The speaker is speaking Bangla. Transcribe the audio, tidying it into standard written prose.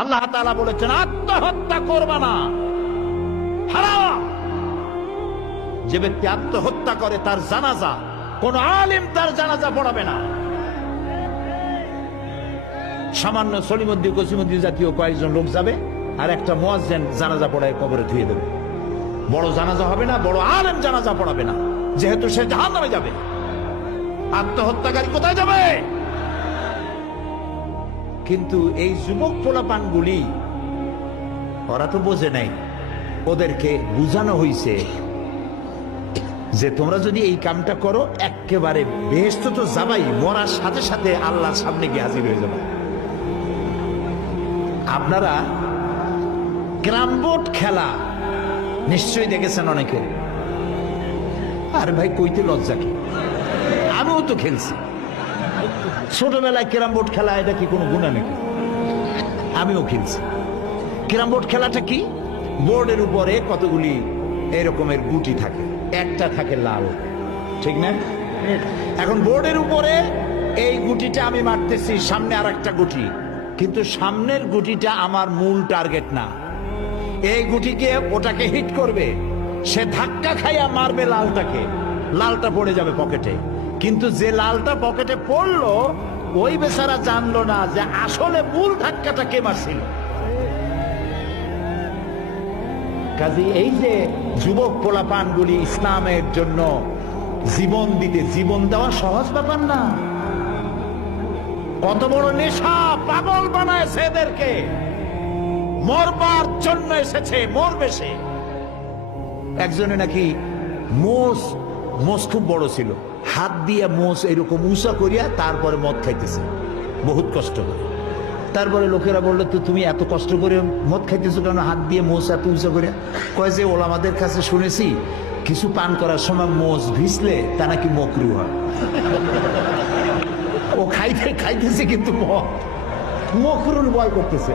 আল্লাহ তাআলা বলেছেন আত্মহত্যা করবা না, হারাম। যে ব্যক্তি আত্মহত্যা করে তার জানাজা কোন আলেম তার জানাজা পড়াবে না। সামান্য সলিমুদ্দিন কসিমুদ্দিন জাতীয় কয়েকজন লোক যাবে, আর একটা মুয়াজ্জিন জানাজা পড়ায় কবরে ধুয়ে দেবে। বড় জানাজা হবে না, বড় আলেম জানাজা পড়াবে না, যেহেতু সে জাহান্নামে যাবে। আত্মহত্যাকারী কোথায় যাবে? কিন্তু এই যুবক পোলাপানগুলি ওরা তো বোঝে নাই, ওদেরকে বুঝানো হইছে যে তোমরা যদি এই কামটা করো একেবারে বেহেশত তো যাবাই, মরার সাথে সাথে আল্লাহর সামনে গিয়ে হাজির হয়ে যাবে। আপনারা ক্যারাম বোর্ড খেলা নিশ্চয়ই দেখেছেন অনেকে। আর ভাই কইতে লজ্জা কি, আমিও তো খেলছি ছোটবেলায় ক্যারাম বোর্ড খেলা। এটা কি কোনো গুনাহ নাকি? আমিও খেলছি। ক্যারাম বোর্ড খেলাটা কি? বোর্ডের উপরে কতগুলি এরকমের গুটি থাকে, একটা থাকে লাল, ঠিক না? এখন বোর্ডের উপরে এই গুটিটা আমি মারতেছি, সামনে আর একটা গুটি, কিন্তু সামনের গুটিটা আমার মূল টার্গেট না। এই গুটিকে ওটাকে হিট করবে, সে ধাক্কা খাইয়া মারবে লালটাকে, লালটা পড়ে যাবে পকেটে। কিন্তু যে লালটা পকেটে পড়লো ওই বেচারা জানলো না যে আসলে মূল ধাক্কাটা কে মারছিল। কাজে এই যে যুবক পোলাপানগুলি ইসলামের জন্য জীবন দিতে, জীবন দেওয়া সহজ ব্যাপার না। কত বড় নেশা, পাগল বানায় এদেরকে। মরবার জন্য এসেছে, মরবে সে। একজনে নাকি মোষ খুব বড় ছিল, হাত দিয়ে মোষ এরকম উঁচা করিয়া তারপরে মদ খাইতেছে বহুত কষ্ট করে। তারপরে লোকেরা বললো তো তুমি এত কষ্ট করে মদ খাইতেছো কেন, হাত দিয়ে মোষ এত উঁচা করিয়া? কয় যে ওলামাদের কাছে শুনেছি কিছু পান করার সময় মোষ ভিজলে তা নাকি মকরু হয়। ও খাইতেছে কিন্তু মকরুর ভয় করতেছে।